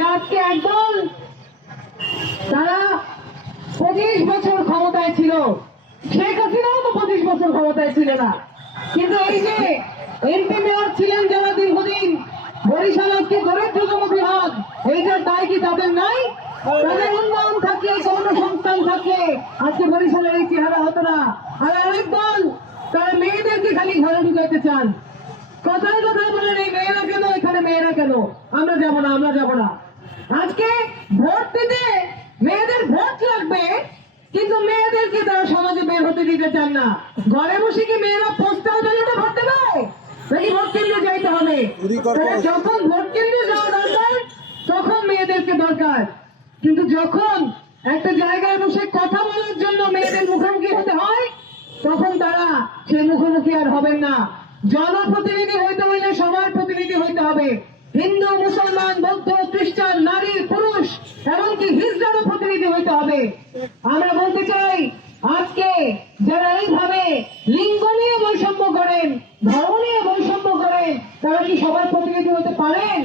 যে আজকে একদল তারা 25 বছর ক্ষমতায় ছিল, শেখ হাসিনাও তো 25 বছর ক্ষমতায় ছিল না, কিন্তু এই যে এমপি মেয়র ছিলেন যারা দীর্ঘদিন, বরিশাল আজকে দরিদ্রতম বিভাগ, এইটার দায় কি তাদের নাই? তাদের উন্নয়ন থাকলে, কর্মসংস্থান থাকলে আজকে বরিশালের এই চেহারা হতো না। আর আরেক দল তারা মেয়েদেরকে খালি ঘরে ঢুকাইতে চান, কথায় কথায় বলেন এই মেয়েরা কেন, এখানে মেয়েরা কেন, আমরা যাব না, আমরা যাব না। আজকে ভোট দিতে মেয়েদের ভোট লাগবে, কিন্তু মেয়েদেরকে তারা সমাজে বের হতে দিতে চান না। ঘরে বসে কি মেয়েরা পোস্টাল ব্যালটে ভোট দেবে, নাকি ভোট কেন্দ্রে যাইতে হবে? যখন ভোট কেন্দ্রে যাওয়া দরকার তখন মেয়েদেরকে দরকার, কিন্তু যখন একটা জায়গায় বসে কথা বলার জন্য মেয়েদের মুখোমুখি হতে হয়, তখন তারা সেই মুখোমুখি আর হবেন না। জনপ্রতিনিধি হইতে হইলে সবার প্রতিনিধি হইতে হবে। হিন্দু, মুসলমান, বৌদ্ধ, খ্রিস্টান, নারী, পুরুষ, এমনকি হিজড়ারও প্রতিনিধি হইতে হবে। আমরা বলতে চাই, আজকে যারা এইভাবে লিঙ্গ নিয়ে বৈষম্য করেন, ধর্ম নিয়ে বৈষম্য করেন, তারা কি সবার প্রতিনিধি হতে পারেন?